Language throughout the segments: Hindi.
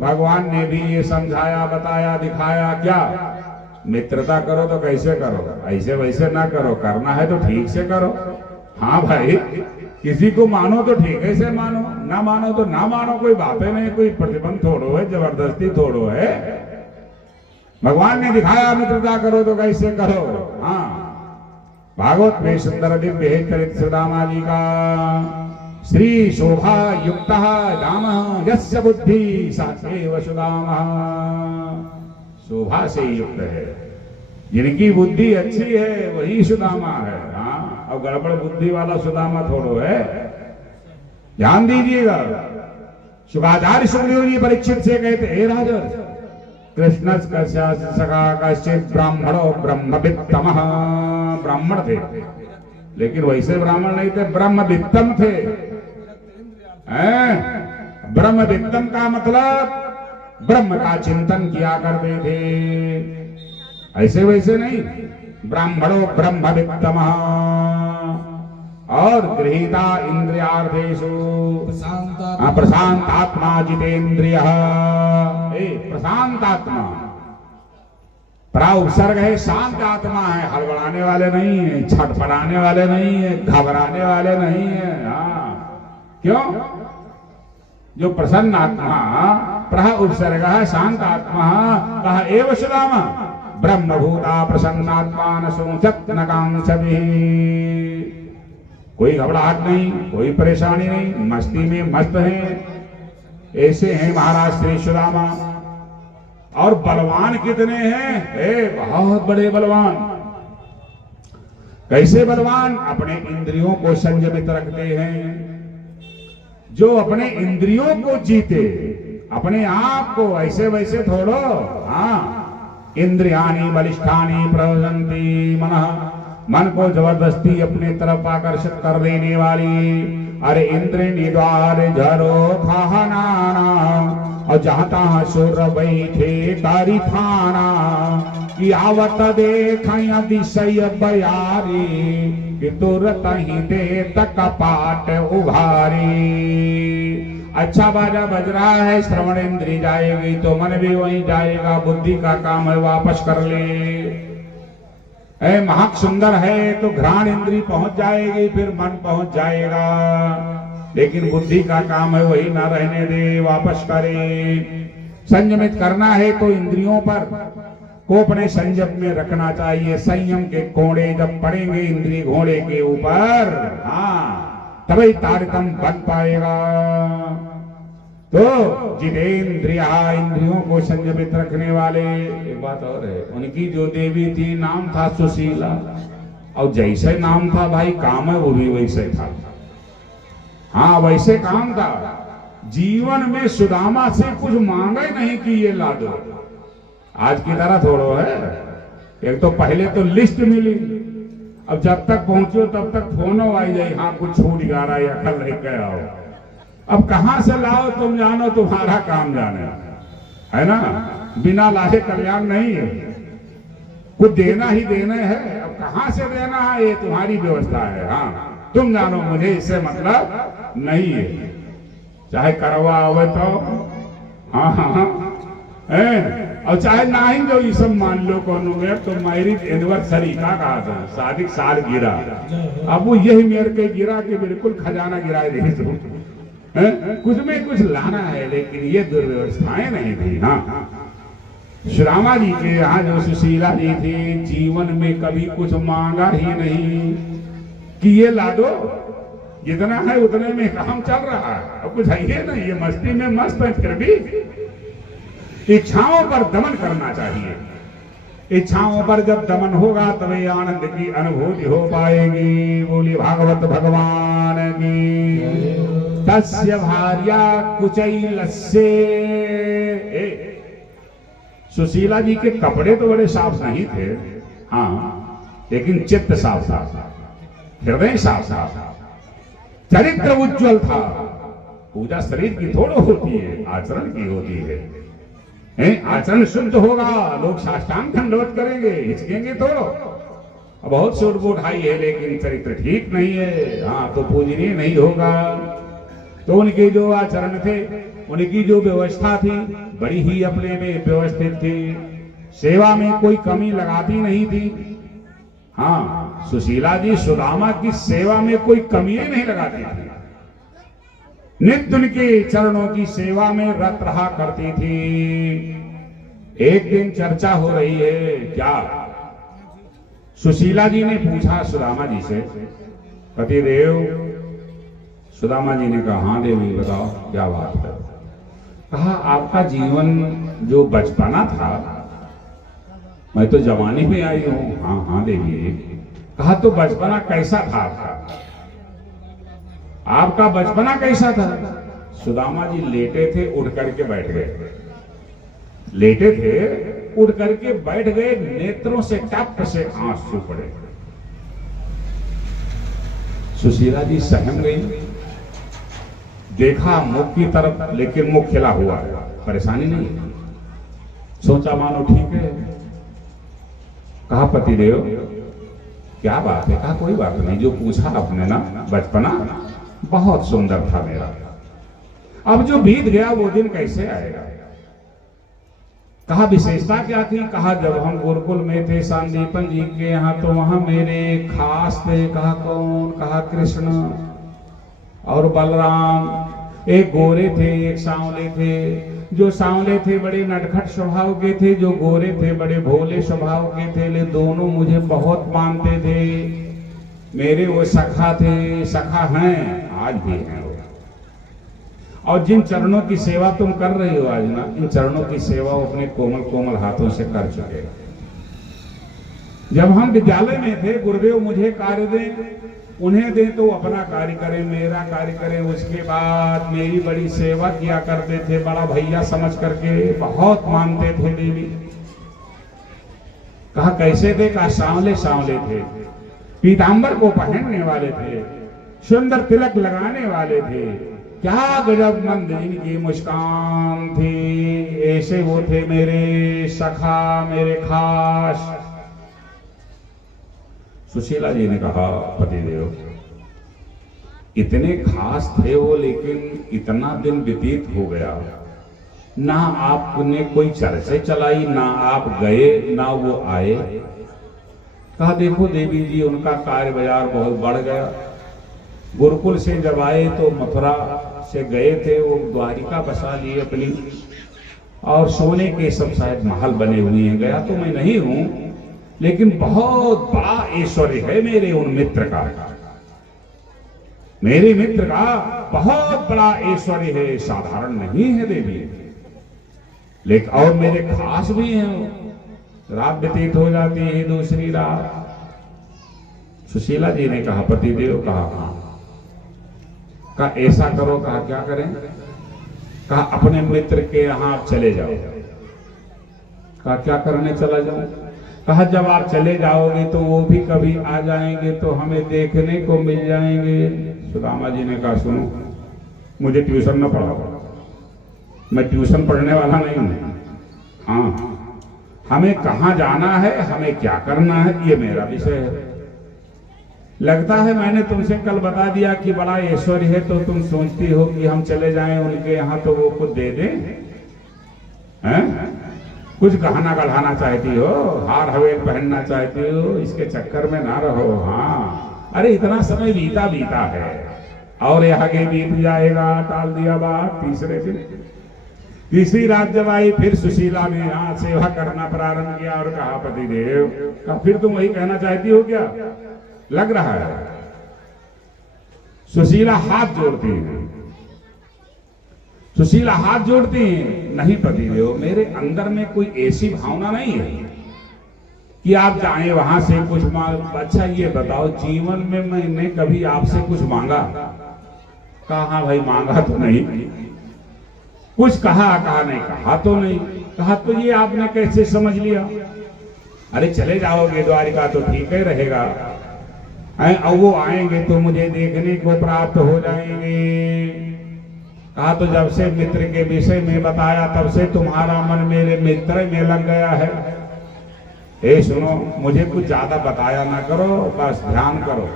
भगवान ने भी ये समझाया, बताया, दिखाया। क्या मित्रता करो तो कैसे करो, ऐसे वैसे ना करो, करना है तो ठीक से करो। हाँ भाई, किसी को मानो तो ठीक है से मानो, ना मानो तो ना मानो, कोई बात है नहीं, कोई प्रतिबंध थोड़ो है, जबरदस्ती थोड़ो है। भगवान ने दिखाया मित्रता करो तो कैसे करो। हाँ, भागवत में सुंदर दिव्य है चरित्र सुदामा जी का। श्री शोभा युक्त दाम यस्य बुद्धि सात्वेव सुदामा। शोभा से युक्त है, जिनकी बुद्धि अच्छी है वही सुदामा है। हाँ, अब गड़बड़ बुद्धि वाला सुदामा थोड़ो है। ध्यान दीजिएगा, शुकाचार्य सुग्रीव जी परीक्षित से कहते, हे राजन, कृष्ण सखा कश्चित ब्राह्मणो ब्रह्मवित्तमः। ब्राह्मण थे, लेकिन वैसे ब्राह्मण नहीं थे, ब्रह्मवित्तम थे। ब्रह्मवित्तम का मतलब ब्रह्म का चिंतन किया करते थे, ऐसे वैसे नहीं। ब्राह्मणो ब्रह्मवित्तमः और गृहीता इंद्रियार्थेषु प्रशांत आत्मा जितेन्द्रिय। प्रशांत आत्मा, प्रा उपसर्ग है, शांत आत्मा है, हड़बड़ाने वाले नहीं है, छटपटाने वाले नहीं है, घबराने वाले नहीं है। हाँ, क्यों? जो प्रसन्न आत्मा, प्रह उपसर्ग है, शांत आत्मा, कहा एव सुदामा ब्रह्मभूता प्रसन्नात्मा न सोचत न कांक्षति। कोई घबराहट नहीं, कोई परेशानी नहीं, मस्ती में मस्त है। ऐसे हैं महाराज श्री सुदामा। और बलवान कितने हैं? बहुत बड़े बलवान। कैसे बलवान? अपने इंद्रियों को संयमित रखते हैं। जो अपने इंद्रियों को जीते, अपने आप को ऐसे वैसे थोड़ो। हाँ, इंद्रियाणी बलिष्ठानी प्रवजंती मनः। मन को जबरदस्ती अपने तरफ आकर्षित कर देने वाली। अरे इंद्रिय द्वार झरो खाना, और जहां तहां सुर बैठे तारी थाना। कि आवत देख दिशय बयारी, कि तुरत ही दे तक पाट उघारी। अच्छा बाजा बज रहा है, श्रवण इंद्री जाएगी तो मन भी वहीं जाएगा। बुद्धि का काम है वापस कर ले। महक सुंदर है तो घ्राण इंद्री पहुंच जाएगी, फिर मन पहुंच जाएगा। लेकिन बुद्धि का काम है वही ना रहने दे, वापस करे। संयमित करना है तो इंद्रियों पर को अपने संयम में रखना चाहिए। संयम के कोड़े जब पड़ेंगे इंद्रिय घोड़े के ऊपर, हाँ, तभी तारतम्य बन पाएगा। तो जितेंद्रिय, इंद्रियों को संयमित रखने वाले। एक बात और है, उनकी जो देवी थी नाम था सुशीला, और जैसे नाम था भाई काम है वो भी वैसे था। हाँ, वैसे काम था। जीवन में सुदामा से कुछ मांगा ही नहीं कि ये ला दो। आज की तरह थोड़ो है। एक तो पहले तो लिस्ट मिली, अब जब तक पहुंचो तब तक फोनो आई जाए, हाँ कुछ छूट गा रहा है या कल लेके आओ। अब कहां से लाओ तुम जानो, तुम्हारा काम जाने, है ना। बिना लाहे कल्याण नहीं है, कुछ देना ही देना है। अब कहां से देना है ये तुम्हारी व्यवस्था है। हाँ, तुम जानो, मुझे इससे मतलब नहीं है। चाहे करवा आवे तो हाँ हाँ हाँ, और चाहे ना ही जो ये सब मान लो कौन हो गया तो मैरिज एनिवर्सरी का कहा था, शादी साल गिरा। अब वो यही मेरे के गिरा के बिल्कुल खजाना गिराए रही। कुछ में कुछ लाना है, लेकिन ये दुर्व्यवस्थाएं नहीं थी। हाँ, सुदामा जी के यहाँ जो सुशीला जी थी, जीवन में कभी कुछ मांगा ही नहीं कि ये ला दो, जितना है उतने में काम चल रहा है। अब कुछ है ये नहीं, ये मस्ती में मस्त है। फिर भी इच्छाओं पर दमन करना चाहिए। इच्छाओं पर जब दमन होगा तभी आनंद की अनुभूति हो पाएगी। बोली भागवत भगवान की। तस्य भार्या कुचैलस्य। सुशीला जी के कपड़े तो बड़े साफ नहीं थे, हाँ, लेकिन चित्त साफ था, हृदय साफ था, चरित्र उज्जवल था। पूजा शरीर की थोड़ी होती है, आचरण की होती है। आचरण शुद्ध होगा, लोग साष्टांग दंडवत करेंगे, हिचकेंगे थोड़ो। बहुत सूट बूढ़ाई है लेकिन चरित्र ठीक नहीं है, हाँ, तो पूजनीय नहीं होगा। तो उनके जो आचरण थे उनकी जो व्यवस्था थी बड़ी ही अपने में व्यवस्थित थी, सेवा में कोई कमी लगाती नहीं थी। हाँ, सुशीला जी सुदामा की सेवा में कोई कमी नहीं लगाती थी, नित्य उनके चरणों की सेवा में रत रहा करती थी। एक दिन चर्चा हो रही है, क्या सुशीला जी ने पूछा सुदामा जी से, पतिदेव। सुदामा जी ने कहा, हाँ देवी बताओ क्या बात है। कहा, आपका जीवन जो बचपना था, मैं तो जवानी में आई हूं। हाँ हाँ देवी। कहा, तो बचपना कैसा था आपका? आपका बचपना कैसा था? सुदामा जी लेटे थे, उठ करके बैठ गए। लेटे थे, उठ करके बैठ गए, नेत्रों से टप से आंसू पड़े। सुशीला जी सहम गई, देखा मुख की तरफ, लेकिन मुख खिला हुआ है, परेशानी नहीं। सोचा मानो ठीक है। कहा, पतिदेव क्या बात है? कहा, कोई बात नहीं, जो पूछा आपने ना, बचपना बहुत सुंदर था मेरा, अब जो बीत गया वो दिन कैसे आएगा? कहा, विशेषता क्या थी? कहा, जब हम गुरुकुल में थे सांदीपन जी के यहाँ, तो वहां मेरे खास थे। कहा, कौन? कहा, कृष्ण और बलराम। एक गोरे थे, एक सांवले थे। जो सांवले थे बड़े नटखट स्वभाव के थे, जो गोरे थे बड़े भोले स्वभाव के थे, ले दोनों मुझे बहुत मानते थे। मेरे वो सखा थे, सखा हैं, आज भी हैं वो। और जिन चरणों की सेवा तुम कर रही हो आज ना, इन चरणों की सेवा वो अपने कोमल कोमल हाथों से कर चुके। जब हम विद्यालय में थे, गुरुदेव मुझे कार्य दें, उन्हें दे तो अपना कार्य करें, मेरा कार्य करें। उसके बाद मेरी बड़ी सेवा किया करते थे, बड़ा भैया समझ करके बहुत मानते थे देवी। कहा, कैसे थे? कहा, सांवले सांवले थे, पीतांबर को पहनने वाले थे, सुंदर तिलक लगाने वाले थे, क्या गजब मंद इनकी मुस्कान थी। ऐसे वो थे मेरे सखा, मेरे खास। सुशीला जी ने कहा, पतिदेव इतने खास थे वो, लेकिन इतना दिन व्यतीत हो गया, ना आपने कोई चर्चा चलाई, ना आप गए, ना वो आए। कहा, देखो देवी जी, उनका कार्य बाजार बहुत बढ़ गया। गुरुकुल से जब आए तो मथुरा से गए थे, वो द्वारिका बसा लिए अपनी, और सोने के सब शायद महल बने हुए हैं। गया तो मैं नहीं हूं, लेकिन बहुत बड़ा ऐश्वर्य है मेरे उन मित्र का, मेरे मित्र का बहुत बड़ा ऐश्वर्य है, साधारण नहीं है देवी। लेकिन और मेरे खास भी हैं। रात व्यतीत हो जाती है, दूसरी रात। सुशीला जी ने कहा, पतिदेव। कहा, हाँ। कहा, ऐसा करो। कहा, क्या करें? कहा, अपने मित्र के यहाँ आप चले जाओ। कहा, क्या करने चला जाऊं? कहा, जब आप चले जाओगे तो वो भी कभी आ जाएंगे, तो हमें देखने को मिल जाएंगे। सुदामा जी ने कहा, सुनो, मुझे ट्यूशन न पढ़ाओ, मैं ट्यूशन पढ़ने वाला नहीं हूं। हाँ, हमें कहाँ जाना है, हमें क्या करना है, ये मेरा विषय है। लगता है मैंने तुमसे कल बता दिया कि बड़ा ऐश्वर्य है, तो तुम सोचती हो कि हम चले जाएं उनके यहाँ तो वो कुछ दे दें, हैं? कुछ गहना गढ़ाना चाहती हो, हार हवेल पहनना चाहती हो, इसके चक्कर में ना रहो। हाँ, अरे इतना समय बीता बीता है, और आगे बीत जाएगा। टाल दिया बात। तीसरे दिन, तीसरी रात जब आई, फिर सुशीला ने यहाँ सेवा करना प्रारंभ किया और कहा, पतिदेव। कहा, फिर तुम वही कहना चाहती हो क्या? लग रहा है। सुशीला हाथ जोड़ती है, सुशीला हाथ जोड़ती है। नहीं पतिदेव, मेरे अंदर में कोई ऐसी भावना नहीं है कि आप जाएं वहां से कुछ मांग। अच्छा ये बताओ, जीवन में मैंने कभी आपसे कुछ मांगा? कहा, हाँ भाई, मांगा तो नहीं। कुछ कहा? कहा, नहीं कहा तो नहीं। कहा, तो ये आपने कैसे समझ लिया? अरे चले जाओगे द्वारिका तो ठीक है रहेगा, और वो आएंगे तो मुझे देखने को प्राप्त हो जाएंगे। कहा, तो जब से मित्र के विषय में बताया, तब से तुम्हारा मन मेरे मित्र में लग गया है। ए सुनो, मुझे कुछ ज्यादा बताया ना करो, बस ध्यान करो।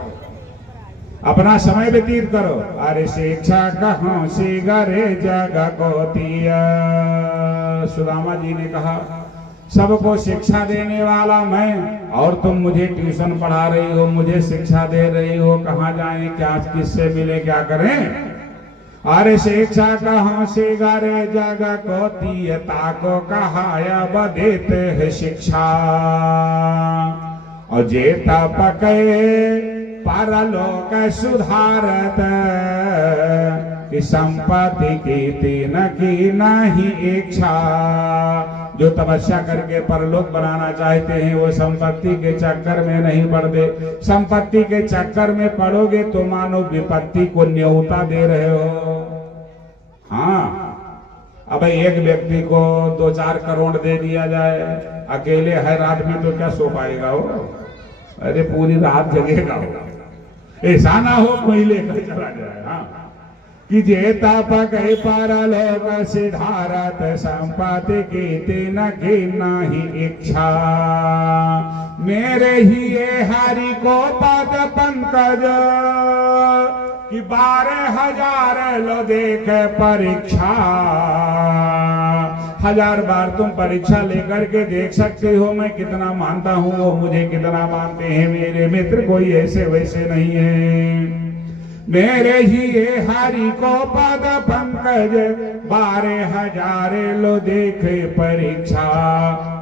अपना समय व्यतीत करो। अरे शिक्षा कहाँ से गरे जग को दिया। सुदामा जी ने कहा सबको शिक्षा देने वाला मैं और तुम मुझे ट्यूशन पढ़ा रही हो, मुझे शिक्षा दे रही हो, कहाँ जाएं, क्या किससे मिले, क्या करें। अरे शिक्षा कहाँ से गरे जग को तीयता को कहाया बदेते है शिक्षा। और जेता पके परलोक सुधारत कि संपत्ति की तीन की नहीं इच्छा। जो तपस्या करके परलोक बनाना चाहते हैं वो संपत्ति के चक्कर में नहीं पड़ते। संपत्ति के चक्कर में पड़ोगे तो मानो विपत्ति को न्योता दे रहे हो। हाँ, अब एक व्यक्ति को 2-4 करोड़ दे दिया जाए, अकेले है रात में तो क्या सो पाएगा वो। अरे पूरी रात जगेगा वो। ऐसा ना हो कोई लेकर चला जाए। हाँ, कि जेता पके परलोक सिधारत संपत्ति की तीन की नहीं इच्छा। मेरे ही ये हरि को पद पंकज कि 12,000 लो देखे परीक्षा। 1000 बार तुम परीक्षा लेकर के देख सकते हो मैं कितना मानता हूँ, वो मुझे कितना मानते हैं। मेरे मित्र कोई ऐसे वैसे नहीं है। मेरे ही ये हरि को पद पंकज 12,000 लो देखे परीक्षा।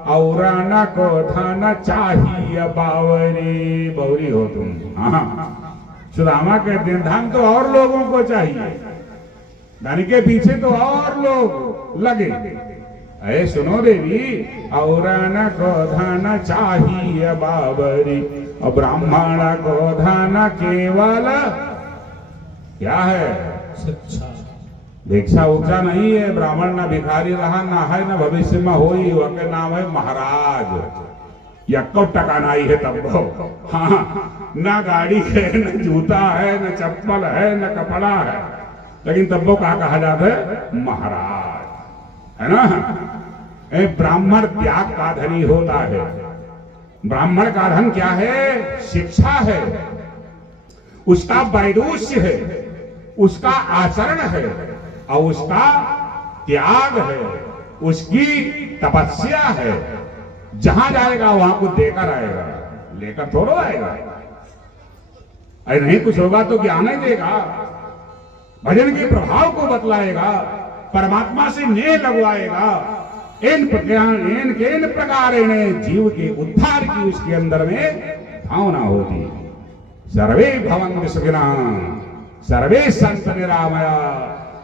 और न को धन चाहिए बावरी। बौरी हो तुम। हाँ, सुदामा कहते हैं धन तो और लोगों को चाहिए, धन के पीछे तो और लोग लगे। अरे सुनो देवी, और न को धन चाहिए बावरी। और ब्राह्मण को धन केवल क्या है, शिक्षा। भिक्षा उक्षा नहीं है। ब्राह्मण ना भिखारी रहा, ना है ना भविष्य में हो ही। वह नाम है महाराज। यक्को टका नहीं है तब। हाँ, ना गाड़ी है, न जूता है, न चप्पल है, न कपड़ा है, लेकिन तब्बो कहा जाता है महाराज, है ना। ब्राह्मण त्याग का धनी होता है। ब्राह्मण का धन क्या है, शिक्षा है, उसका वैदुष्य है, उसका आचरण है, और उसका त्याग है, उसकी तपस्या है। जहां जाएगा वहां कुछ देकर आएगा, लेकर थोड़ा आएगा। अरे नहीं, कुछ होगा तो ज्ञान ही देगा, भजन के प्रभाव को बतलाएगा, परमात्मा से नेह लगवाएगा। इन प्रकार जीव के उद्धार की उसके अंदर में भावना होती। सर्वे भवन्तु सुखिनः, सर्वे सन्तु निरामया,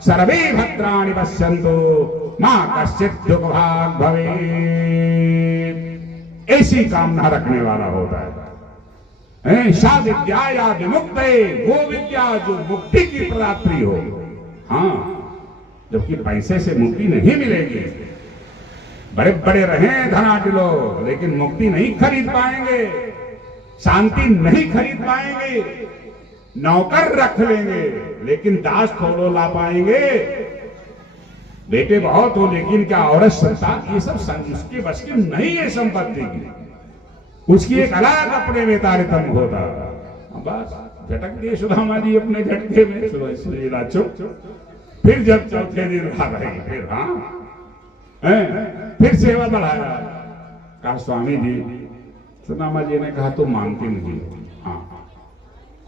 सर्वे भद्राणि पश्यन्तु, मां कश्चित् दुःख भाग् भवेत्। ऐसी कामना रखने वाला होता है। सा विद्या या विमुक्ते, वो विद्या जो मुक्ति की प्रदात्री हो। हाँ, जबकि पैसे से मुक्ति नहीं मिलेगी। बड़े बड़े रहें धनाढ्य लोग, लेकिन मुक्ति नहीं खरीद पाएंगे, शांति नहीं खरीद पाएंगे। नौकर रख लेंगे लेकिन दास थोड़ो ला पाएंगे। बेटे बहुत हो लेकिन क्या औरत संतान, ये सब उसके बस की नहीं है संपत्ति की। उसकी एक अलग अपने में तारतम्य होता। बस झटक दिए सुदामा जी अपने झटके में। फिर जब चौथे दिन रात आई, फिर हाँ फिर सेवा बढ़ाया। कहा स्वामी जी, सुदामा जी ने कहा तुम मानती नहीं। हाँ,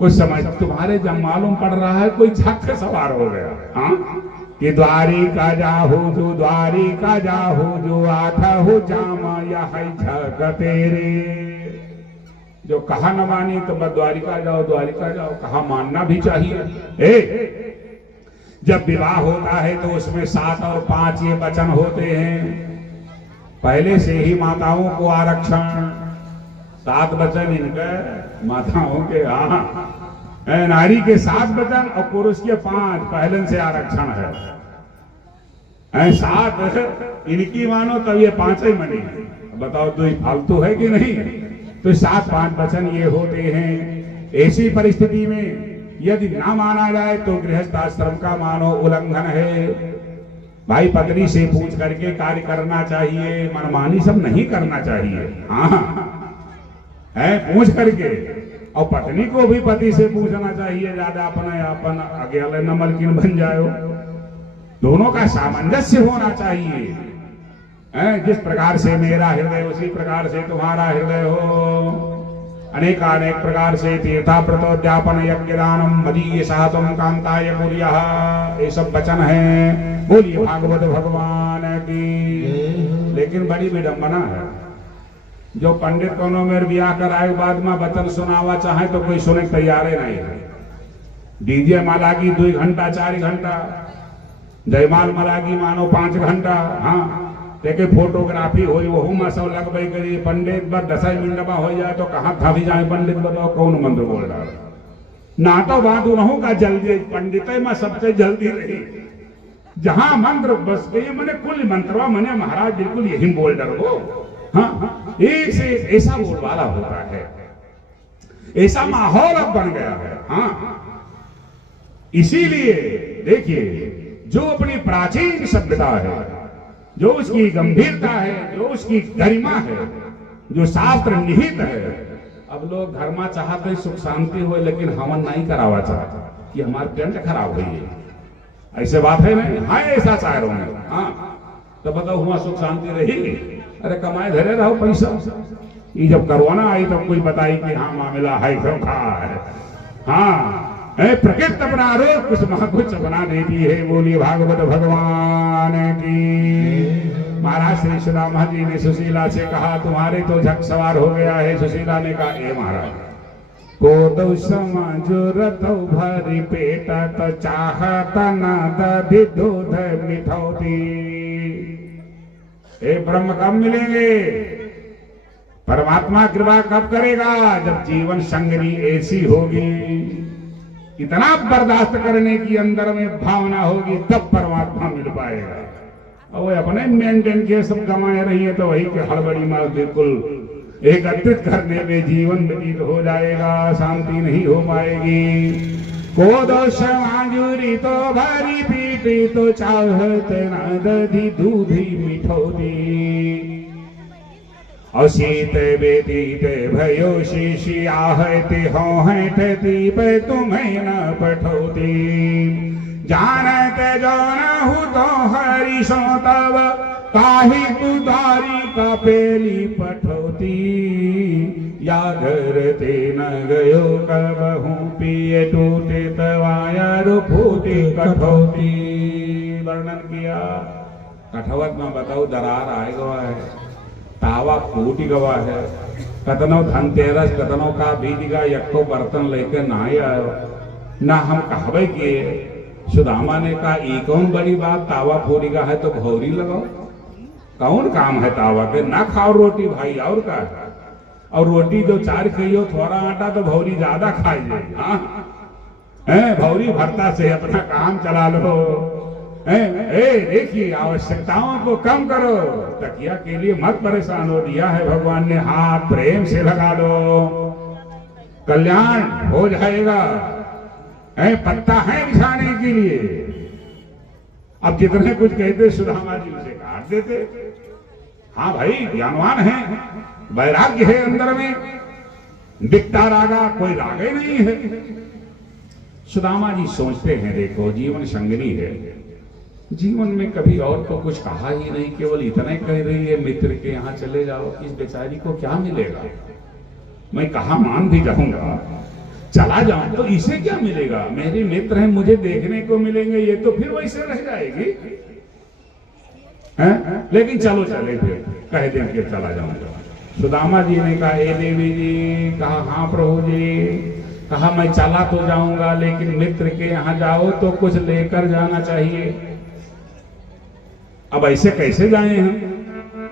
कुछ समझ तुम्हारे जब मालूम पड़ रहा है कोई झक सवार हो गया। हाँ, कि द्वारिका जाहू जो, द्वारिका जाहू जो, आठा हो जामा या झक तेरे। जो कहा न मानी तो बस द्वारिका जाओ, द्वारिका जाओ। कहा मानना भी चाहिए। जब विवाह होता है तो उसमें 7 और 5 ये वचन होते हैं। पहले से ही माताओं को आरक्षण, 7 वचन इनके माताओं के। हाँ, नारी के 7 वचन और पुरुष के 5 पहले से आरक्षण है। 7 इनकी मानो तब ये 5 ही मनी। बताओ तो फालतू है कि नहीं। तो 7-5 वचन ये होते हैं। ऐसी परिस्थिति में यदि ना माना जाए तो गृहस्थ आश्रम का मानो उल्लंघन है। भाई पत्नी से पूछ करके कार्य करना चाहिए, मनमानी सब नहीं करना चाहिए। हाँ, है पूछ करके। और पत्नी को भी पति से पूछना चाहिए, ज्यादा अपना अपन अकेले न मलकिन बन जाओ। दोनों का सामंजस्य होना चाहिए। जिस प्रकार से मेरा हृदय उसी प्रकार से तुम्हारा हृदय हो। अनेकानेक प्रकार से तीर्था प्रतोद्यापन यज्ञ दानम मदीय सातम कांताय कुर्यः, ये सब वचन है। बोलिए भागवत भगवान की। लेकिन बड़ी विडंबना है, जो पंडित कोनो में ब्याह कराए बाद में वचन सुनावा चाहे तो कोई सुने तैयार नहीं है। डीजे माला की 2 घंटा 4 घंटा, जयमाल माला की मानो 5 घंटा। हाँ, लेकिन फोटोग्राफी हो वहू में सब लगभग करिए। पंडित बस 10 मिनट में हो जाए तो कहाँ था भी जाए पंडित, बताओ कौन मंत्र बोल रहा है। ना तो बात उन्हों का जल्दी, पंडित में सबसे जल्दी रही। जहां मंत्र बस गई मैंने कुल मंत्रवा मैंने महाराज बिल्कुल यही बोल डरो। हाँ, एक से ऐसा बोलबाला होता है, ऐसा माहौल अब बन गया है। हाँ, इसीलिए देखिए, जो अपनी प्राचीन सभ्यता है, जो उसकी गंभीरता है, जो उसकी गरिमा है, जो शास्त्र निहित है, अब लोग घर में चाहते सुख शांति हो, लेकिन हवन नहीं करावा चाहता कि हमारे टेंट खराब हुई है। ऐसे बात है नहीं? हाँ, ऐसा शायरों में। हाँ, तो बताओ हुआ सुख शांति रहेगी? अरे कमाए धरे रहो पैसा। ये जब करवाना आई तो कोई बताई कि हाँ मामला है क्यों खा है। हाँ, प्रकृति अपना रोग कुछ कुछ बना देती है। बोलिए भागवत भगवान की। महाराज श्री सुदामा जी ने सुशीला से कहा, तुम्हारे तो झक सवार हो गया है। सुशीला ने कहा, ए महाराज, को समझुरत भरी पेट तो चाहत न दधि दूध मिठौती। हे ब्रह्म कब मिलेंगे? परमात्मा कृपा कब करेगा? जब जीवन संगनी ऐसी होगी, इतना बर्दाश्त करने की अंदर में भावना होगी, तब परमात्मा मिल पाएगा। और वो अपने मेंटेन के सब कमाए रही है तो वही के हड़बड़ी में बिल्कुल एकत्रित करने में जीवन व्यतीत हो जाएगा, शांति नहीं हो पाएगी। को दोष मांजुरी तो भरी पीटी तो चाहत न दधी दूधी मिठौती। अशीत व्यतीत भयो शीशी आहते हो हटती पे तुम्हें न पठौती। जानत जो न हूँ तो हरिशो तब काहि तुदारी का पेली पठौती। या घर ते न गयो कबहू पिए टूटे तवायर फूटे कठौती। वर्णन किया कठवत में बताओ दरार आएगा है, तावा फूट गवा है। कतनो धनतेरस कतनो का बीजगा यक्को बर्तन लेकर ना आयो ना। हम कहवे किए, सुदामा ने कहा, ई कौन बड़ी बात, तावा फूटेगा है तो भौरी लगाओ। कौन काम है तावा के? ना खाओ रोटी भाई, और का? और रोटी जो 4 खाइयो, थोड़ा आटा तो भौरी ज्यादा खाई जाए। हाँ, भौरी भरता से अपना काम चला लो। देखिए, आवश्यकताओं को कम करो, तकिया के लिए मत परेशान हो। दिया है भगवान ने, हाथ प्रेम से लगा लो, कल्याण हो जाएगा। पत्ता है बिछाने के लिए। अब जितने कुछ कहते सुदामा जी उसे काट देते। हाँ भाई, ज्ञानवान है, वैराग्य है अंदर में, दिखता रागा कोई रागे नहीं है। सुदामा जी सोचते हैं, देखो जीवन संगनी है, जीवन में कभी और तो कुछ कहा ही नहीं, केवल इतना ही कह रही है मित्र के यहाँ चले जाओ। इस बेचारी को क्या मिलेगा? मैं कहा मान भी जाऊंगा, चला जाऊं तो इसे क्या मिलेगा? मेरे मित्र हैं, मुझे देखने को मिलेंगे, ये तो फिर वैसे रह जाएगी। लेकिन चलो चले, फिर कह दें कि चला जाऊंगा। सुदामा जी ने कहा, ए देवी जी। कहा, हाँ प्रभु जी। कहा, मैं चला तो जाऊंगा, लेकिन मित्र के यहाँ जाओ तो कुछ लेकर जाना चाहिए। अब ऐसे कैसे जाए हम?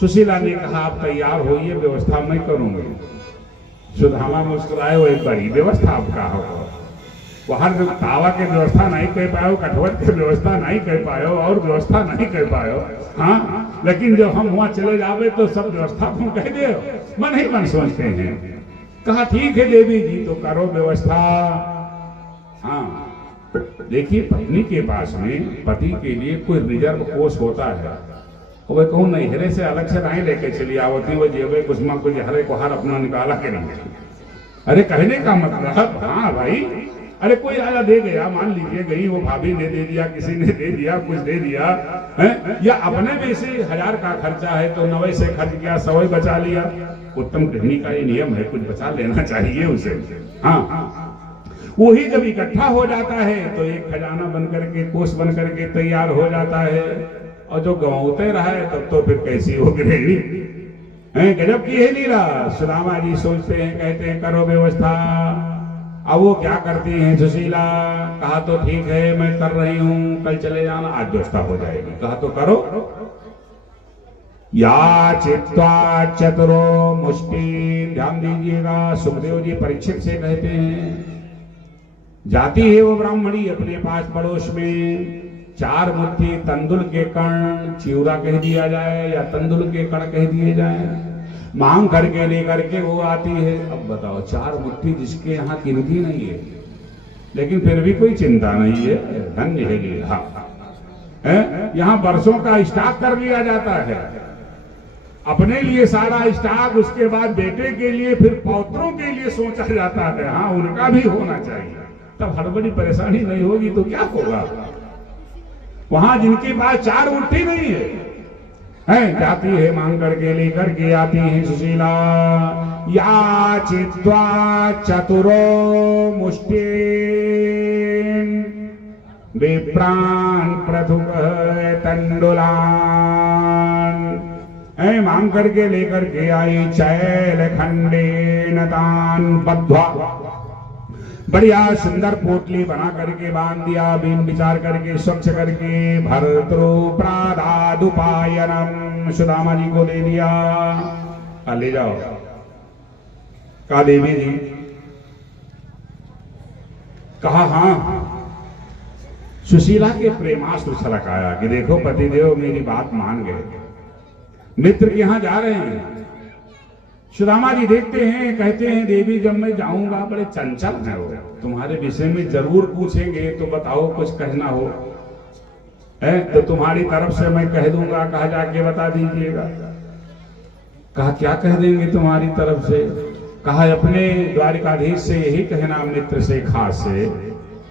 सुशीला ने कहा, आप तैयार होइए, व्यवस्था मैं करूंगी। सुदामा मुस्कुराए, वो एक बड़ी व्यवस्था आपका होगा। वहां तावा के व्यवस्था नहीं कर पायो, कठवट के व्यवस्था नहीं कर पायो, और व्यवस्था नहीं कर पायो। हाँ, लेकिन जब हम वहां चले जावे तो सब व्यवस्था तुम कह दे, मन ही मन सोचते हैं। कहा, ठीक है देवी जी, तो करो व्यवस्था। हाँ, देखिए, पत्नी के पास में पति के लिए कोई रिजर्व कोष होता है। वह कहूँ नैहरे से अलग से नहीं लेके चली आवती, वो जेबे कुछ कुछ हरे को हर अपना निकाला के नहीं। अरे कहने का मतलब, हाँ भाई, अरे कोई आया दे गया, मान लीजिए गई वो भाभी ने दे दिया, किसी ने दे दिया, कुछ दे दिया है, या अपने में से 1000 का खर्चा है तो 90 से खर्च किया, 100 बचा लिया। उत्तम गृहिणी का ये नियम है, कुछ बचा लेना चाहिए उसे। हाँ, वही जब इकट्ठा हो जाता है तो एक खजाना बन करके, कोष बन करके तैयार हो जाता है। और जो गंवाते रहा है तब तो फिर कैसी हो गृहिणी है। गजब की है लीला। सुदामा जी सोचते हैं, कहते हैं करो व्यवस्था। अब वो क्या करती हैं सुशीला, कहा तो ठीक है मैं कर रही हूं, कल चले जाना, आज व्यवस्था हो जाएगी। कहा तो करो। या चित्वा चतुरो मुष्टि, ध्यान दीजिएगा, सुखदेव जी परीक्षित से कहते हैं, जाती है वो ब्राह्मणी अपने पास पड़ोस में, 4 मुट्ठी तंदुल के कण, चिवड़ा कह दिया जाए या तंदुल के कण कह दिए जाए, मांग करके लेकर के वो आती है। अब बताओ, 4 मुट्ठी जिसके यहाँ गिनती नहीं है, लेकिन फिर भी कोई चिंता नहीं है, धन्य है लीला। यहाँ वर्षों का स्टॉक कर लिया जाता है, अपने लिए सारा स्टॉक, उसके बाद बेटे के लिए, फिर पौत्रों के लिए सोचा जाता है। हाँ, उनका भी होना चाहिए, तब हड़बड़ी परेशानी नहीं होगी तो क्या होगा। वहां जिनके पास 4 मुट्ठी नहीं है, जाती है मांग करके लेकर के आती है सुशीला। या चित्वा चतुरो मुष्टि विप्रान प्रथुक तंडुलान, मांग करके लेकर के आई। चैल खंडेन तान बद्ध्वा, बढ़िया सुंदर पोटली बना करके बांध दिया, बीन विचार करके स्वच्छ करके। भर्तृ प्रादादुपायनम, सुदामा जी को दे दिया, ले जाओ। कहा देवी जी, कहा हाँ। सुशीला के प्रेमास्त्र छलक आया कि देखो पतिदेव मेरी बात मान गए, मित्र के यहां जा रहे हैं। सुदामा जी देखते हैं, कहते हैं देवी जब मैं जाऊंगा बड़े चंचल है वो, तुम्हारे विषय में जरूर पूछेंगे तो बताओ कुछ कहना हो है तो तुम्हारी तरफ से मैं कह दूंगा, कहा जाके बता दीजिएगा। कहा क्या कह देंगे तुम्हारी तरफ से। कहा अपने द्वारिकाधीश से यही कहना मित्र से खास से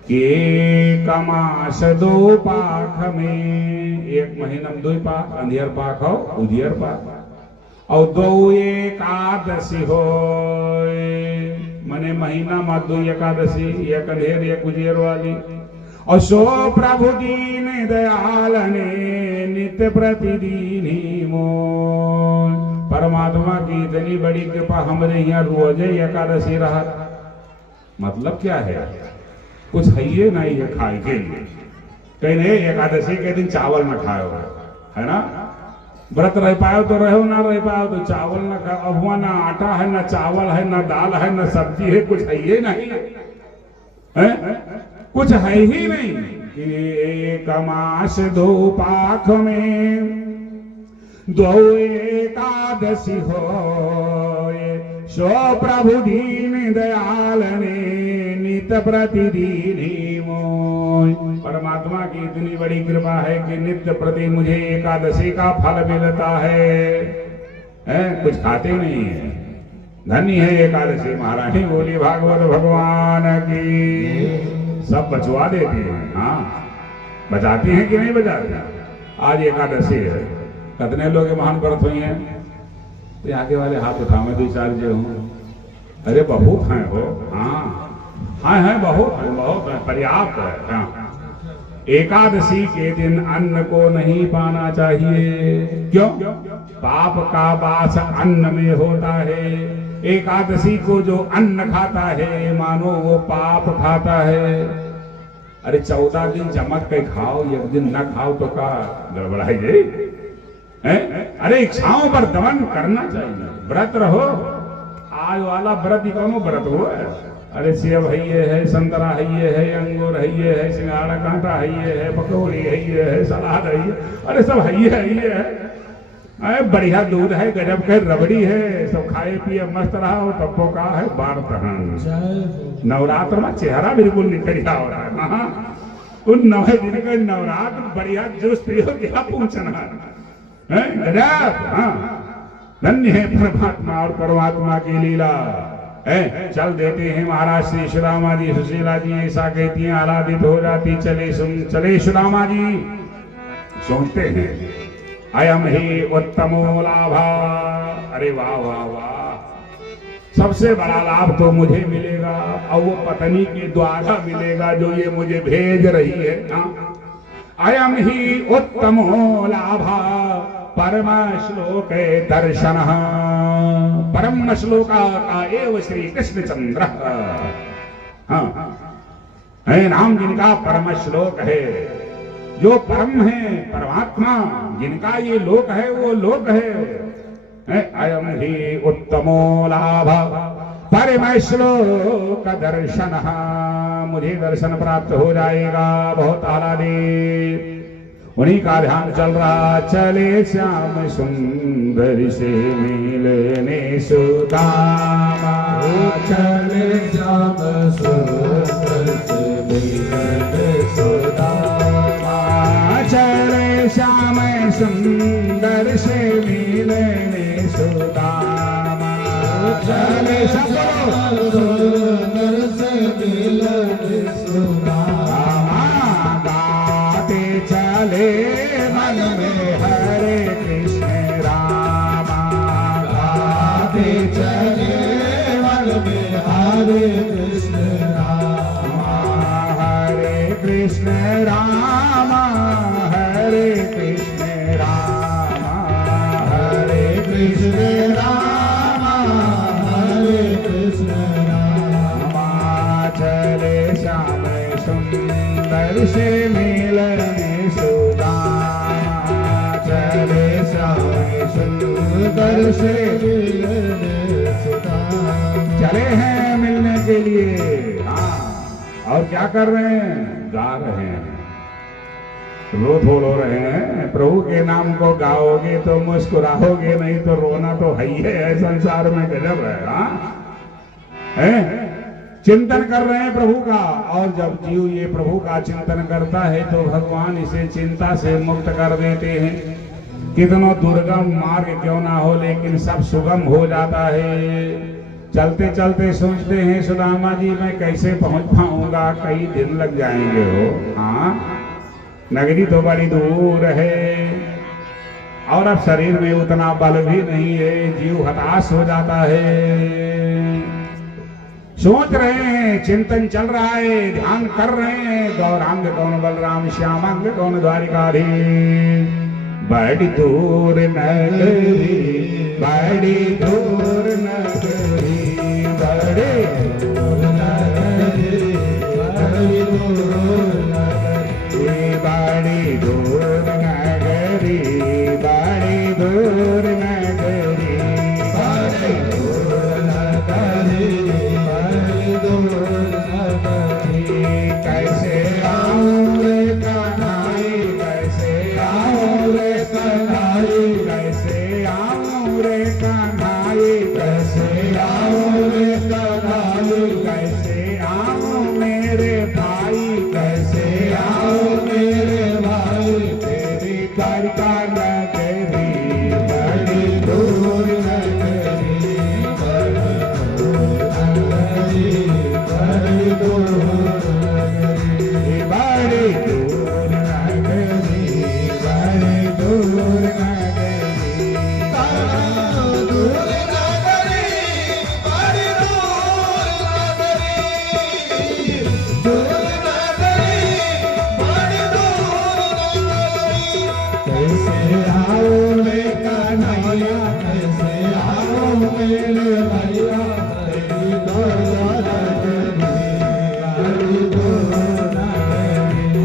कि 1 मास 2 पाख में, 1 महीना 2 पाख, अंधियर पाख हो उधियर पाख, और 2 एकादशी हो, मने महीना में 2 एकादशी, एक अंधेर एक उजियर वाली। और सो प्रभु दीन दयाल ने नित्य प्रतिदिन ही मोन, परमात्मा की इतनी बड़ी कृपा हमारे यहाँ रोज एकादशी रहा। मतलब क्या है, कुछ है ये नहीं है खाए के लिए, कहीं नहीं एकादशी के दिन चावल न खाओ, है ना, व्रत रह पाओ तो रहो, ना रह पाओ तो चावल न खाओ। अब हुआ ना आटा है, ना चावल है, ना दाल है, ना सब्जी है, कुछ है ही नहीं है, कुछ है ही नहीं। 1 मास 2 पाख में 2 एकादशी हो, सो प्रभु दीन दयाल ने नित्य प्रतिदिन ही मोय। परमात्मा की इतनी बड़ी कृपा है कि नित्य प्रति मुझे एकादशी का फल मिलता है, कुछ खाते नहीं है। धन्य है एकादशी। महारानी बोली भागवत भगवान की। सब बचवा देती है, हाँ बचाती हैं कि नहीं बचाती। आज एकादशी है, कितने लोग महान व्रत हुई हैं, तो आगे वाले हाथ उठावे 2-4 जो हूँ। अरे बहुत हैं हो, हाँ हाँ बहुत है, पर्याप्त है। हाँ। एकादशी के दिन अन्न को नहीं पाना चाहिए। क्यों? पाप का वास अन्न में होता है। एकादशी को जो अन्न खाता है मानो वो पाप खाता है। अरे 14 दिन जमक के खाओ, एक दिन न खाओ तो का गड़बड़ाई जाए। अरे इच्छाओं पर दमन करना चाहिए। व्रत रहो, आज वाला व्रत ही कौन व्रत हो। अरे सेब है ये है, संतरा है ये है, अंगूर है ये है, सिंगाड़ा कांटा है ये है, पकौड़ी है ये है, सलाद है ये, अरे सब है ये है। अरे बढ़िया दूध है, गजब के रबड़ी है, सब खाए पिए मस्त रहा। तप्पो का है बार तहन। नवरात्र में चेहरा बिल्कुल निकल हो रहा है। हाँ उन 9 दिन का नवरात्र बढ़िया जूस पियो, क्या पूछना गजब। हाँ धन्य है परमात्मा और परमात्मा की लीला। चल देते हैं महाराज श्री सुदामा जी। सुशीला जी ऐसा कहती हैं, आह्लादित हो जाती, चले सुदामा जी। सोचते हैं अयम ही उत्तमो लाभा, अरे वाह वाह वाह, सबसे बड़ा लाभ तो मुझे मिलेगा और वो पत्नी के द्वारा मिलेगा जो ये मुझे भेज रही है। अयम ही उत्तमो लाभा परम श्लोक दर्शन, परम श्लोका का एव श्री कृष्ण चंद्र। नाम जिनका परम श्लोक है, जो परम है परमात्मा, जिनका ये लोक है वो लोक है। अयम ही उत्तमो लाभ परम श्लोक दर्शन, मुझे दर्शन प्राप्त हो जाएगा। बहुत आह्लादित उन्हीं का ध्यान चल रहा। चले श्याम सुंदर से मिलने सुदामा, चले श्याम सुंदर से मिलने सुदामा, चले श्याम सुंदर से मिलने सुदामा, चले श्याम सुंदर से मिलने सुदामा, चले मन में हरे कृष्ण रामा, गाते चले मन में हरे कृष्ण रामा, हरे कृष्ण रामा, हरे कृष्ण रामा, हरे कृष्ण रामा, हरे कृष्ण रामा, चले श्याम सुंदर से मिलने सुदामा, चले श्याम सुंदर से मिलने सुदामा, चले हैं मिलने के लिए। हाँ, और क्या कर रहे हैं? गा रहे हैं, रो थोड़ो रहे हैं। प्रभु के नाम को गाओगे तो मुस्कुराओगे, नहीं तो रोना तो है ही है। संसार में गजब है। हाँ, चिंतन कर रहे हैं प्रभु का, और जब जीव ये प्रभु का चिंतन करता है तो भगवान इसे चिंता से मुक्त कर देते हैं। कितना दुर्गम मार्ग क्यों ना हो, लेकिन सब सुगम हो जाता है। चलते चलते सोचते हैं सुदामा जी मैं कैसे पहुंच पाऊंगा, कई दिन लग जाएंगे हो। हाँ, नगरी तो बड़ी दूर है और अब शरीर में उतना बल भी नहीं है, जीव हताश हो जाता है। सोच रहे हैं, चिंतन चल रहा है, ध्यान कर रहे हैं, गौरांग कौन बलराम, श्यामांग कौन द्वारिकाधीश। बड़ी दूर नगरी, बड़ी दूर नगरी, बड़ी दूर नगरी, बड़ी दूर नगरी, बड़ी दूर नगरी, बड़ी दूर नगरी, बड़ी दूर नगरी, बड़ी दूर नगरी। कैसे आऊं रे कन्हाई, कैसे आऊं रे कन्हाई, कैसे आऊं रे कन्हाई, कैसे आऊं रे कन्हाई, कैसे आऊं मेरे भाई, कैसे आऊं मेरे भाई, तेरी द्वारिका नगरी, बड़ी दूर नगरी, बड़ी दूर नगरी, बड़ी दूर नगरी, बड़ी दूर नगरी, बड़ी दूर नगरी, दूर नगरी, बड़ी दूर नगरी, दूर नगरी, बड़ी दूर नगरी। कैसे आओ रे कन्हैया, कैसे आओ मेरे भैया, तेरी दूर नगरी, बड़ी दूर नगरी।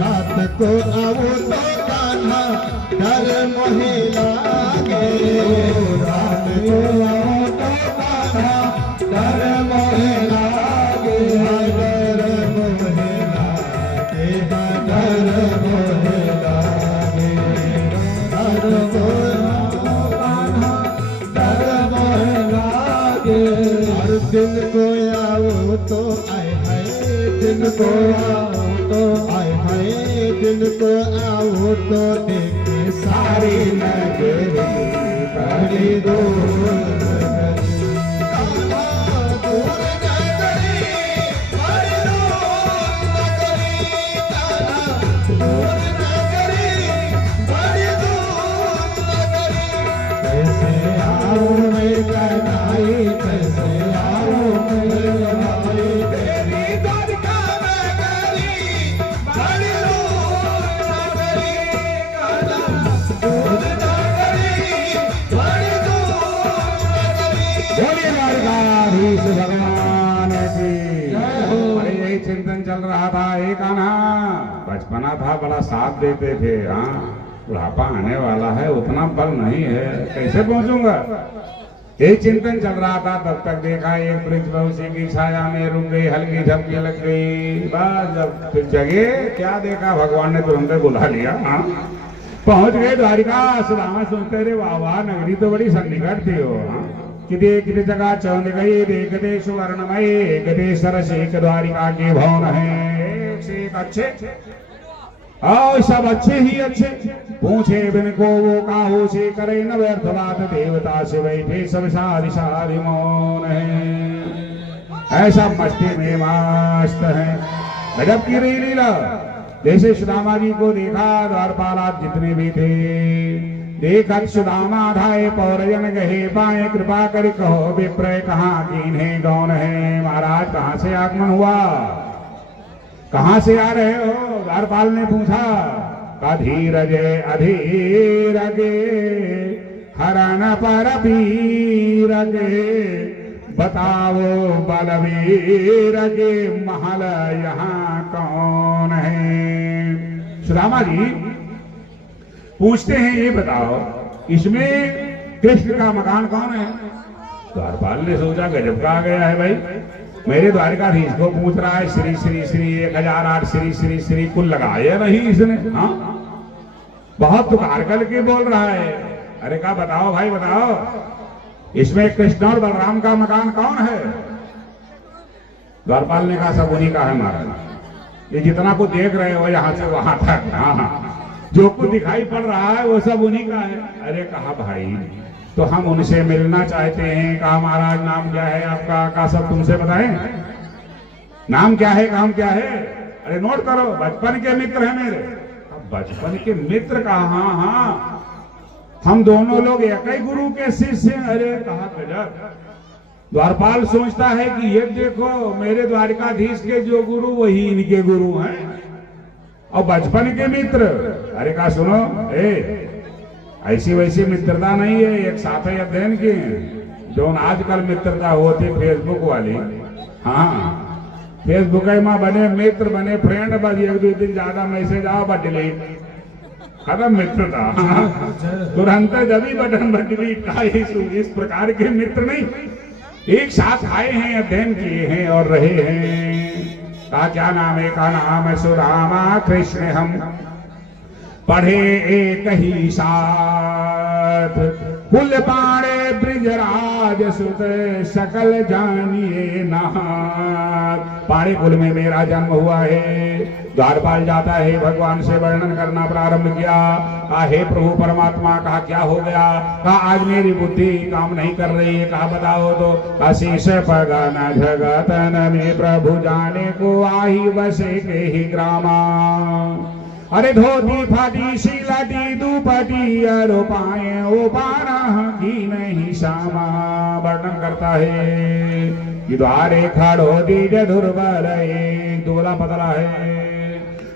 रात को आओ तो कान्हा डर मोहे लागे, रात को आओ तो कान्हा डर मोहे लागे, डर मोहे लागे, डर मोहे लागे, डर मोहे कान्हा डर मोहे लागे। हर दिन को आओ तो आए हाय, दिन को आओ तो आए हाय, दिन को आओ तो देखे सारी नगरी, बड़ी दूर नगरी। द्वारकाधीश भगवान की। जय हो। अरे यही चिंतन चल रहा था, एक आना बचपना था बड़ा साथ देते थे, हाँ बुढ़ापा आने वाला है उतना बल नहीं है, कैसे पहुंचूंगा। यही चिंतन चल रहा था, तब तक देखा एक वृक्ष बहुसी की छाया में रुक गई, हल्की झपकी लग गई। बस जब फिर जगे क्या देखा, भगवान ने तुरंत बुला लिया। हाँ पहुंच गए द्वारिका। सुदामा सोचते रे वाह वाह, नगरी तो बड़ी सन्निकट थी हो। हाँ कितने जगह चौंध गई, देखते सुवर्णमय एकते सरस एक द्वारिका के भवन है, एक से एक अच्छे और सब अच्छे ही अच्छे। पूछे बिन को वो काहू से करे न व्यर्थ बात, देवता से बैठे सब साधि साधि मौन है। ऐसा मस्ती में मस्त है, गजब की रही लीला। जैसे सुदामा जी को देखा, द्वारपाल जितने भी थे देखत सुदामा धाये पौरजन गहे पाए, कृपा कर कहो विप्रय कहाँ कीन्हे गौन है। महाराज कहाँ से आगमन हुआ, कहाँ से आ रहे हो। द्वारपाल ने पूछा, अधीरज अधीरगे हरण पर पीरगे, बताओ बलवीरगे महल यहाँ कौन है। सुदामा जी पूछते हैं, ये बताओ इसमें कृष्ण का मकान कौन है। द्वारपाल ने सोचा गजब का आ गया है भाई, मेरे द्वारिकाधीश को पूछ रहा है श्री श्री श्री 1008 श्री श्री श्री कुल लगाया नहीं इसने। हाँ बहुत तुकार करके बोल रहा है। अरे कहा बताओ भाई बताओ, इसमें कृष्ण और बलराम का मकान कौन है। द्वारपाल ने कहा सब उन्हीं का है महाराज, ये जितना कुछ देख रहे हो यहाँ से वहां तक, हाँ जो कुछ दिखाई पड़ रहा है वो सब उन्हीं का है। अरे कहा भाई तो हम उनसे मिलना चाहते हैं। कहा महाराज नाम क्या है आपका, कहा सब तुमसे बताएं नाम क्या है काम क्या है। अरे नोट करो, बचपन के मित्र हैं मेरे। अब बचपन के मित्र कहा, हाँ हाँ हम दोनों लोग एक ही गुरु के शिष्य हैं। अरे कहा गजब। द्वारपाल सोचता है कि ये देखो मेरे द्वारिकाधीश के जो गुरु वही इनके गुरु हैं और बचपन के मित्र। अरे कहा सुनो, ऐसी वैसी मित्रता नहीं है, एक साथ ही अध्ययन की जो आजकल मित्रता होती फेसबुक वाली। हाँ फेसबुक में बने मित्र बने फ्रेंड, बस एक दो दिन ज्यादा मैसेज आओ बस डिलीट, खत्म मित्रता। तुरंत जब ही बटन डिलीट का, इस प्रकार के मित्र नहीं, एक साथ आए हैं अध्ययन किए हैं और रहे हैं। का क्या नाम है, का नाम है सुदामा कृष्ण, हम पढ़े एक ही साथ, कुल पाड़े ब्रिजराज सुत सकल जानिए नाथ। पाड़े कुल में मेरा जन्म हुआ है। द्वारपाल जाता है, भगवान से वर्णन करना प्रारंभ किया। कहा हे प्रभु परमात्मा, कहा क्या हो गया। कहा आज मेरी बुद्धि काम नहीं कर रही है। कहा बताओ तो। कहा शीश पगन जगतन में प्रभु जाने को आही बसे के ही ग्रामा। अरे धोती फाटी शीलाटी दुपटी अरो पाए ओ बारह की नहीं श्यामा। वर्णन करता है कि द्वारे खड़ो दीज दुर्बल, एक दुबला पतला है,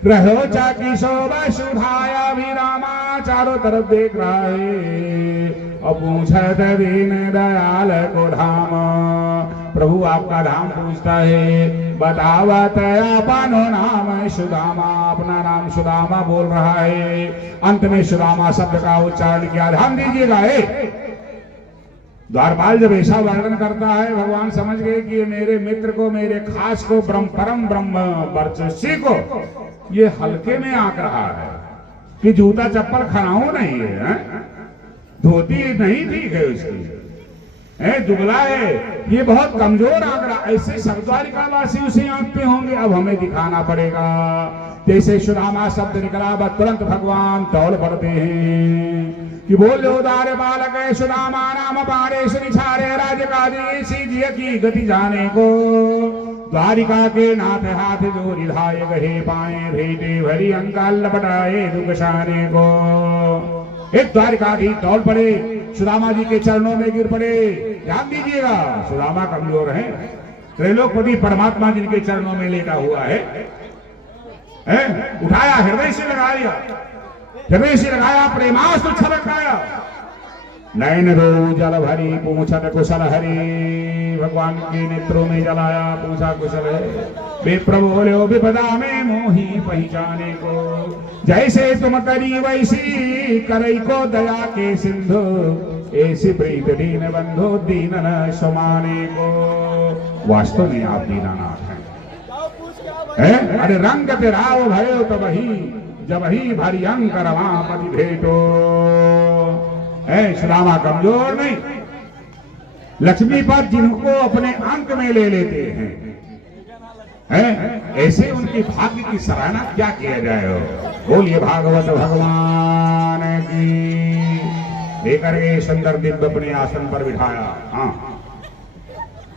रहो चाकी शोभा सुधाया विरामा। चारों तरफ देख रहा है और पूछत दीन दयाल को धाम। प्रभु आपका धाम पूछता है, बतावत अपनो नाम सुदामा। अपना नाम सुदामा बोल रहा है। अंत में सुदामा शब्द का उच्चारण किया, ध्यान दीजिएगा। द्वारपाल जब ऐसा वर्णन करता है, भगवान समझ गए कि ये मेरे मित्र को, मेरे खास को, परम ब्रह्म वर्चस्वी को ये हल्के में आंक रहा है कि जूता चप्पल खड़ाऊ नहीं है, धोती नहीं ठीक है उसकी, दुबला है, ये बहुत कमजोर आंकड़ा। ऐसे सब द्वारिकावासी उसे आंकते होंगे। अब हमें दिखाना पड़ेगा। जैसे सुदामा शब्द निकला, बस तुरंत भगवान दौड़ पड़ते हैं कि बोलो उदार बालक सुदामा नाम पाड़े सुनिछारे राजकाजी जिय की गति जाने को। द्वारिका के नाथ हाथ जो रिधाय गहे पाए, भेटे भरी अंकाल लपटाए दुखसाने को। एक द्वारिकाधीश दौड़ पड़े, सुदामा जी के चरणों में गिर पड़े। ध्यान दीजिएगा, सुदामा कमजोर है, त्रैलोकपति परमात्मा जिनके चरणों में लेटा हुआ है, उठाया, हृदय से लगा लिया, हृदय से लगाया, प्रेमास्त्र छलकाया। नयन रो जल भरी पूछत कुशल हरि। भगवान के नेत्रों में जल आया, पूछा कुशल है। विप्र बोलो विपदा में मोही पहचाने को, जैसे तुम करी वैसी करई को दया के सिंधु, ऐसी प्रीत दीन बंधु दीन न समाने को। वास्तव में आप दीनानाथ हैं। अरे रंग तेराव भयो तब ही, जब ही भरी अंक रमापति भेटो। सुदामा कमजोर नहीं, लक्ष्मीपत जिनको अपने अंक में ले लेते हैं, ऐसे उनकी भाग्य की सराहना क्या किया जाए हो। बोलिए भागवत भगवान की। लेकर के सुंदर दिव्य अपने आसन पर बिठाया। हाँ,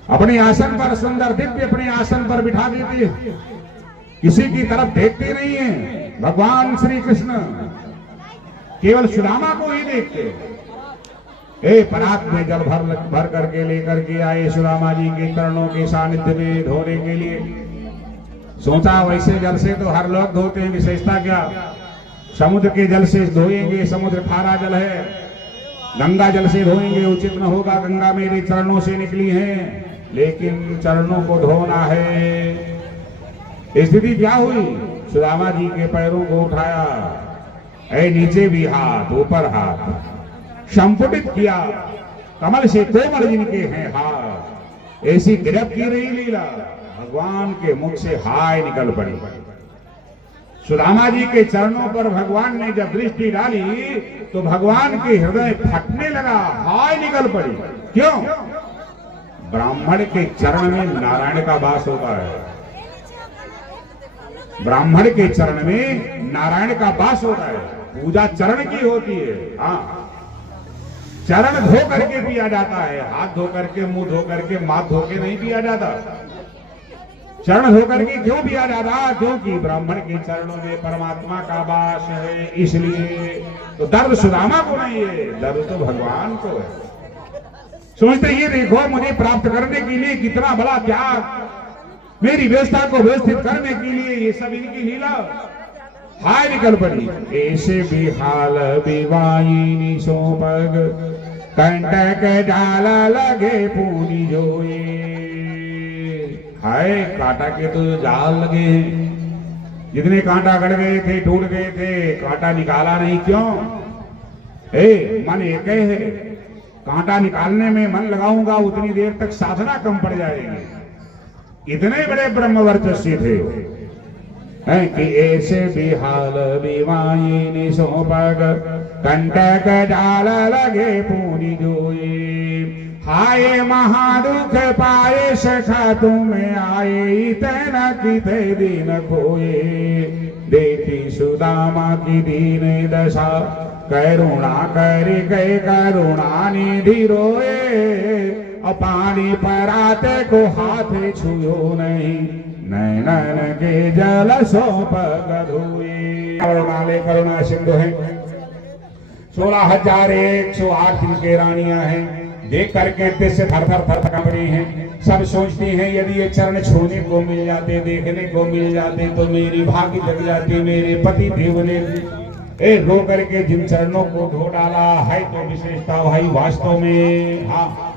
अपने आसन पर सुंदर दिव्य अपने आसन पर बिठा देते, किसी की तरफ देखते नहीं है। भगवान श्री कृष्ण केवल सुदामा को ही देखते। परात में जल भर करके लेकर के आए सुदामा जी के चरणों के सानिध्य में धोने के लिए। सोचा वैसे जल से तो हर लोग धोते हैं, विशेषता क्या। समुद्र के जल से धोएंगे, समुद्र खारा जल है। गंगा जल से धोएंगे उचित न होगा, गंगा मेरे चरणों से निकली है, लेकिन चरणों को धोना है। स्थिति क्या हुई, सुदामा जी के पैरों को उठाया, नीचे भी हाथ ऊपर हाथ संपुटित किया, कमल से कोमल जिनके हैं हाथ, ऐसी गिरफ्त की रही लीला। भगवान के मुख से हाय निकल पड़ी। सुदामा जी के चरणों पर भगवान ने जब दृष्टि डाली तो भगवान के हृदय फटने लगा, हाय निकल पड़ी। क्यों? ब्राह्मण के चरण में नारायण का वास होता है। ब्राह्मण के चरण में नारायण का वास होता है। पूजा चरण की होती है। हाँ, चरण धो करके पिया जाता है, हाथ धो करके, मुंह धो करके, माथ धो के नहीं पिया जाता। चरण धो करके क्यों पिया जाता? क्योंकि ब्राह्मण के चरणों में परमात्मा का वास है, इसलिए। तो दर्द सुदामा को नहीं है, दर्द तो भगवान को है। सोचते ये देखो, मुझे प्राप्त करने के लिए कितना बड़ा त्याग, मेरी व्यवस्था को व्यवस्थित करने के लिए ये सब इनकी लीला। हाय निकल पड़ी। ऐसे बिहाल बिवाई सोपग, कंटक डाला लगे पूरी जोए। हाय कांटा के तो जाल लगे हैं, जितने कांटा गड़ गए थे, टूट गए थे, कांटा निकाला नहीं। क्यों? मन एक है, कांटा निकालने में मन लगाऊंगा उतनी देर तक साधना कम पड़ जाएगी। इतने बड़े ब्रह्म वर्चस्वी थे कि ऐसे बिहाल बिवाई सोपग, कंटक डाल लगे पूरी जोए। हाय महादुख पाए सखा तुम आए, तेना की ते दिन खोए। देखी सुदामा की दीन दशा, करुणा कर गए करुणा निधि रोए। पानी पराते को हाथ छुयो नहीं, नैनन के जल सोप धोए। करुणालय करुणा सिंधु है। 16,108 जिनके रानियां हैं, देख करके दिल से थर थर कांपती हैं। सब सोचती हैं यदि ये चरण छूने को मिल जाते, देखने को मिल जाते तो मेरी भाग्य जग जाती, मेरे पति देव ने रो करके जिन चरणों को धो डाला है तो विशेषता भाई वास्तव में। हाँ,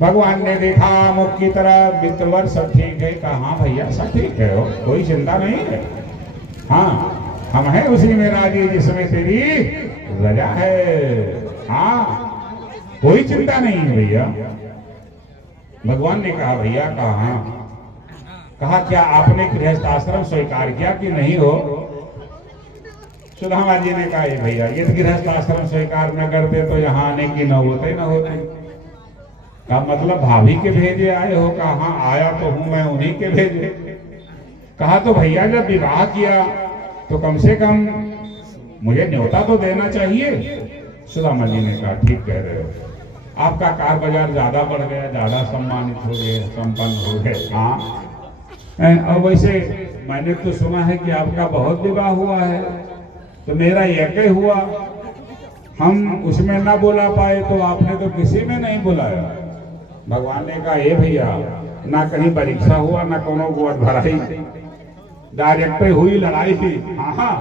भगवान ने देखा मुख की तरफ, मित्रवर सब ठीक है। कहा हाँ भैया सब ठीक है, हो कोई चिंता नहीं है। हाँ, हम हैं उसी में राजी जिसमें तेरी रजा है। हाँ, कोई चिंता नहीं है भैया। भगवान ने कहा भैया, कहा क्या आपने गृहस्थ आश्रम स्वीकार किया कि नहीं हो? सुदामा जी ने कहा भैया यदि गृहस्थ आश्रम स्वीकार न करते तो यहाँ आने की न होते। का मतलब भाभी के भेजे आए हो? कहा हाँ आया तो हूं मैं उन्हीं के भेजे। कहा तो भैया जब विवाह किया तो कम से कम मुझे न्योता तो देना चाहिए। सुदामा जी ने कहा ठीक कह रहे हो, आपका कार बाजार ज्यादा बढ़ गया, ज्यादा सम्मानित हो गए, संपन्न हो गए। हाँ, और वैसे मैंने तो सुना है कि आपका बहुत विवाह हुआ है, तो मेरा एक हुआ, हम उसमें ना बोला पाए तो आपने तो किसी में नहीं बुलाया। भगवान ने कहा ए भैया, ना कहीं परीक्षा हुआ ना कोनो गोद भराई, डायरेक्ट हुई लड़ाई थी। हाँ,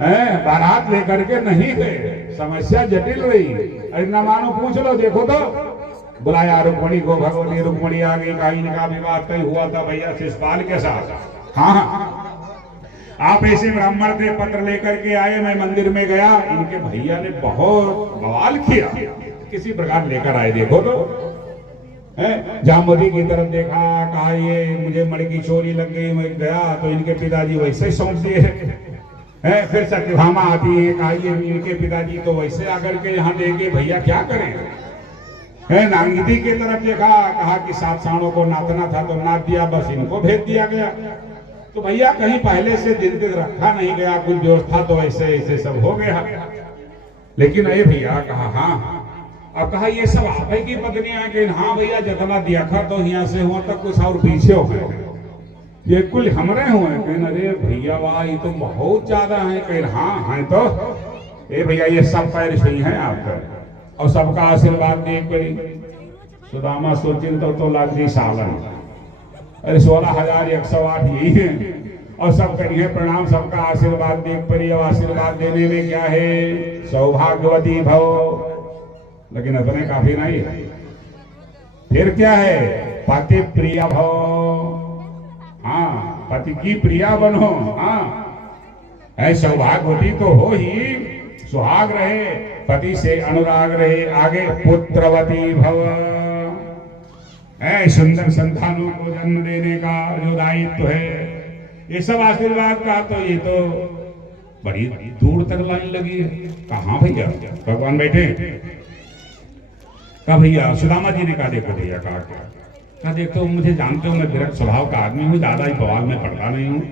बारात लेकर के नहीं गए, समस्या जटिल रही। अरे न मानो पूछ लो, देखो तो बुलाया रुक्मणी को, भगवती रुक्मणी आ गई, कहा इनका विवाह तय हुआ था भैया शिषपाल के साथ। हाँ आप ऐसे ब्राह्मण थे, पत्र लेकर के आए, मैं मंदिर में गया, इनके भैया ने बहुत बवाल किया, किसी प्रकार लेकर आए। देखो तो जामोदी की तरफ देखा, कहा ये मुझे मणि की चोरी लग गई, मैं गया तो इनके पिताजी वैसे ही सौंप दिए है। फिर सत्यभामा आती है, कहा ये इनके पिताजी तो वैसे आकर के यहाँ देंगे, भैया क्या करें। नांगीति की तरफ देखा, कहा कि 7 साणों को नातना था तो नाच दिया, बस इनको भेज दिया गया। तो भैया कहीं पहले से दिन दिन रखा नहीं गया, कुछ व्यवस्था तो ऐसे ऐसे सब हो गया। लेकिन अरे भैया कहा हाँ, अब कहा ये सब आप ही की पत्नियां हैं। हाँ भैया जितना दिया था तो यहाँ से हुआ तक कुछ और पीछे हो गए, ये कुल हमरे हुए। कहीं अरे भैया वाह ये तो बहुत ज्यादा है। कहीं हाँ है तो ए भैया ये सब पैर सही है आपका, और सबका आशीर्वाद देख पड़ी। सुदामा सोचिन तो लागी सालन, अरे 16,108 यही है, और सब करिए प्रणाम, सबका आशीर्वाद देख पड़ी। और आशीर्वाद देने में क्या है, सौभाग्यवती भव, लेकिन अपने काफी नहीं है। फिर क्या है, पति प्रिय भव, हाँ पति की प्रिया बनो। हाँ ऐसे सौभाग्यवती तो हो ही, सुहाग रहे, पति से अनुराग रहे। आगे पुत्रवती भव, सुंदर संतानों को जन्म देने का जो दायित्व है, ये सब आशीर्वाद का। तो ये तो बड़ी दूर तक लाइन लगी है। कहाँ भैया भगवान बैठे, कहा भैया सुदामा जी ने कहा देखो भैया, कहा देखो मुझे जानते हो मैं विरक्त स्वभाव का आदमी हूँ, ज्यादा ही बवाल में पड़ता नहीं हूँ।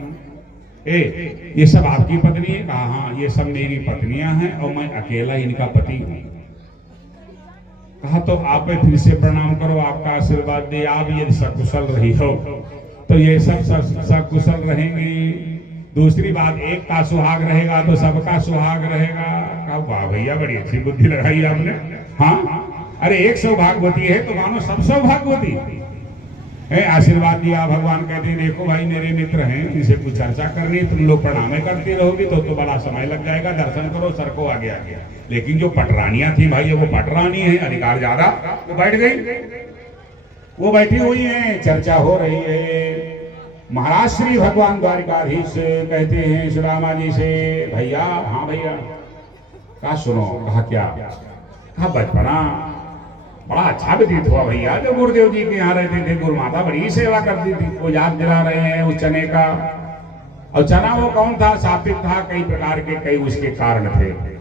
ये सब आपकी पत्नी है? कहा हाँ ये सब मेरी पत्नियां हैं और मैं अकेला इनका पति हूँ। कहा तो आप फिर से प्रणाम करो, आपका आशीर्वाद दे, आप यदि सकुशल रही हो तो ये सब सकुशल रहेंगे। दूसरी बात, एक का सुहाग रहेगा तो सबका सुहाग रहेगा। कहा वाह भैया बड़ी अच्छी बुद्धि लगाई आपने। हाँ अरे एक सौभाग्यवती है तो मानो सब सौभाग्यवती है। आशीर्वाद दिया। भगवान कहते हैं देखो भाई मेरे मित्र हैं, इनसे कुछ चर्चा करनी, तुम लोग प्रणाम करती रहोगी तो बड़ा समय लग जाएगा, दर्शन करो सर को आगे आगे। लेकिन जो पटरानियां थी भाई, वो पटरानी है, अधिकार ज्यादा, वो बैठ गई, वो बैठी हुई है, चर्चा हो रही है। महाराज श्री भगवान द्वारिकाधीश कहते हैं सुदामा जी से, भैया हाँ भैया, कहा सुनो। कहा क्या? कहा बचपना बड़ा अच्छा व्यतीत हुआ भैया, जो गुरुदेव जी के यहाँ रहते थे, गुरु माता बड़ी सेवा करती थी, वो याद दिला रहे हैं उस चने का। और चना वो कौन था? सात्विक था, कई प्रकार के कई उसके कारण थे।